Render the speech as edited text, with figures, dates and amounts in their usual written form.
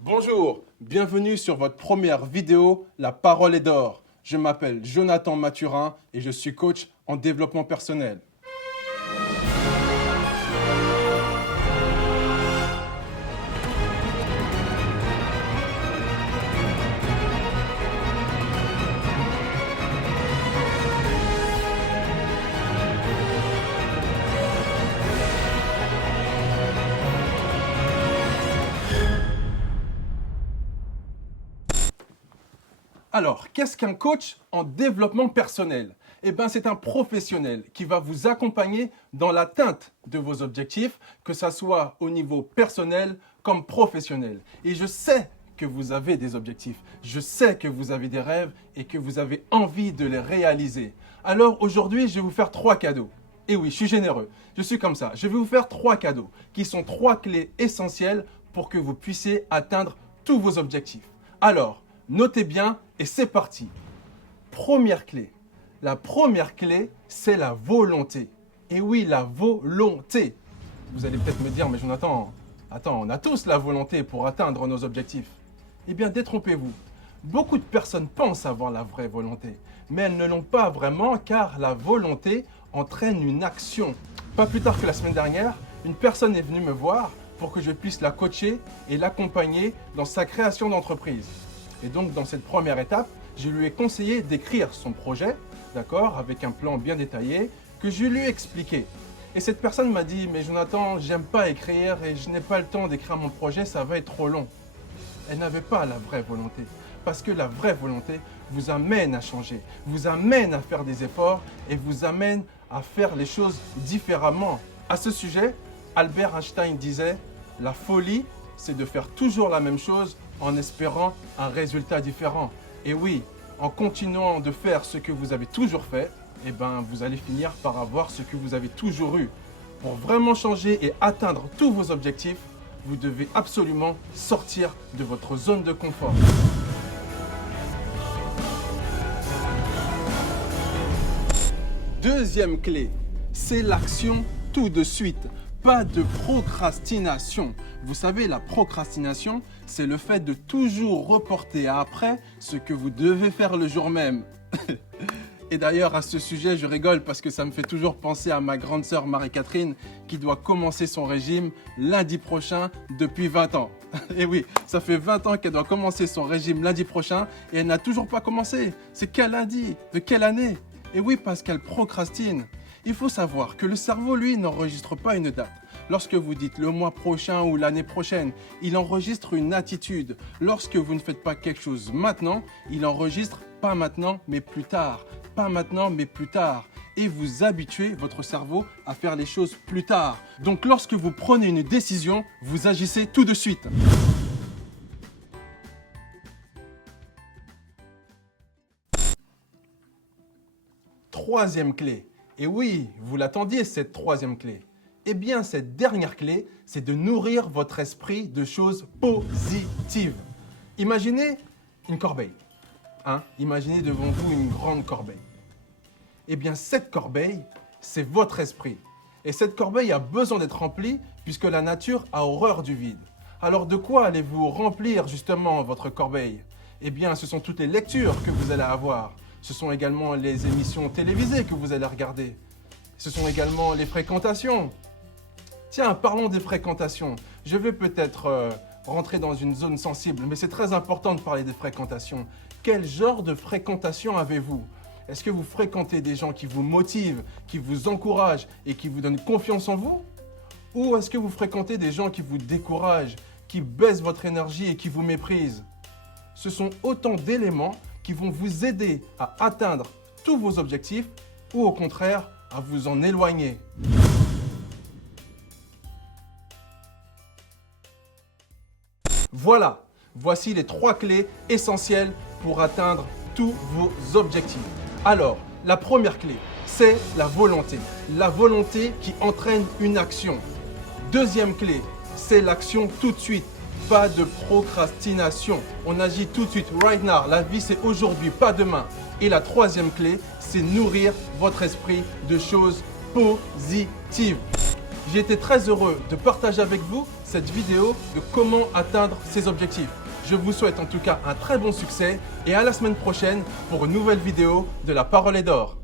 Bonjour, bienvenue sur votre première vidéo La parole est d'or. Je m'appelle Jonathan Mathurin et je suis coach en développement personnel. Alors, qu'est-ce qu'un coach en développement personnel? Eh bien, c'est un professionnel qui va vous accompagner dans l'atteinte de vos objectifs, que ce soit au niveau personnel comme professionnel. Et je sais que vous avez des objectifs, je sais que vous avez des rêves et que vous avez envie de les réaliser. Alors aujourd'hui, je vais vous faire 3 cadeaux. Et oui, je suis généreux, je suis comme ça. Je vais vous faire 3 cadeaux qui sont 3 clés essentielles pour que vous puissiez atteindre tous vos objectifs. Alors, notez bien et c'est parti. Première clé. La première clé, c'est la volonté. Et oui, la volonté. Vous allez peut-être me dire, mais Jonathan, attends, on a tous la volonté pour atteindre nos objectifs. Eh bien, détrompez-vous. Beaucoup de personnes pensent avoir la vraie volonté, mais elles ne l'ont pas vraiment car la volonté entraîne une action. Pas plus tard que la semaine dernière, une personne est venue me voir pour que je puisse la coacher et l'accompagner dans sa création d'entreprise. Et donc, dans cette première étape, je lui ai conseillé d'écrire son projet, d'accord, avec un plan bien détaillé, que je lui ai expliqué. Et cette personne m'a dit, mais Jonathan, j'aime pas écrire et je n'ai pas le temps d'écrire mon projet, ça va être trop long. Elle n'avait pas la vraie volonté. Parce que la vraie volonté vous amène à changer, vous amène à faire des efforts et vous amène à faire les choses différemment. À ce sujet, Albert Einstein disait, la folie, c'est de faire toujours la même chose en espérant un résultat différent. Et oui, en continuant de faire ce que vous avez toujours fait, eh ben, vous allez finir par avoir ce que vous avez toujours eu. Pour vraiment changer et atteindre tous vos objectifs, vous devez absolument sortir de votre zone de confort. Deuxième clé, c'est l'action tout de suite. Pas de procrastination. Vous savez, la procrastination, c'est le fait de toujours reporter à après ce que vous devez faire le jour même. Et d'ailleurs, à ce sujet, je rigole parce que ça me fait toujours penser à ma grande sœur Marie-Catherine qui doit commencer son régime lundi prochain depuis 20 ans. Et oui, ça fait 20 ans qu'elle doit commencer son régime lundi prochain et elle n'a toujours pas commencé. C'est quel lundi? De quelle année? Et oui, parce qu'elle procrastine. Il faut savoir que le cerveau, lui, n'enregistre pas une date. Lorsque vous dites le mois prochain ou l'année prochaine, il enregistre une attitude. Lorsque vous ne faites pas quelque chose maintenant, il enregistre pas maintenant, mais plus tard. Pas maintenant, mais plus tard. Et vous habituez votre cerveau à faire les choses plus tard. Donc lorsque vous prenez une décision, vous agissez tout de suite. Troisième clé. Et oui, vous l'attendiez, cette troisième clé. Eh bien, cette dernière clé, c'est de nourrir votre esprit de choses positives. Imaginez une corbeille. Imaginez devant vous une grande corbeille. Eh bien, cette corbeille, c'est votre esprit. Et cette corbeille a besoin d'être remplie puisque la nature a horreur du vide. Alors, de quoi allez-vous remplir justement votre corbeille? Eh bien, ce sont toutes les lectures que vous allez avoir. Ce sont également les émissions télévisées que vous allez regarder. Ce sont également les fréquentations. Tiens, parlons des fréquentations. Je vais peut-être rentrer dans une zone sensible, mais c'est très important de parler des fréquentations. Quel genre de fréquentation avez-vous? Est-ce que vous fréquentez des gens qui vous motivent, qui vous encouragent et qui vous donnent confiance en vous? Ou est-ce que vous fréquentez des gens qui vous découragent, qui baissent votre énergie et qui vous méprisent? Ce sont autant d'éléments qui vont vous aider à atteindre tous vos objectifs ou au contraire à vous en éloigner. Voilà, voici les 3 clés essentielles pour atteindre tous vos objectifs. Alors, la première clé, c'est la volonté. La volonté qui entraîne une action. Deuxième clé, c'est l'action tout de suite. Pas de procrastination. On agit tout de suite, right now. La vie, c'est aujourd'hui, pas demain. Et la troisième clé, c'est nourrir votre esprit de choses positives. J'ai été très heureux de partager avec vous cette vidéo de comment atteindre ses objectifs. Je vous souhaite en tout cas un très bon succès et à la semaine prochaine pour une nouvelle vidéo de La Parole est d'or.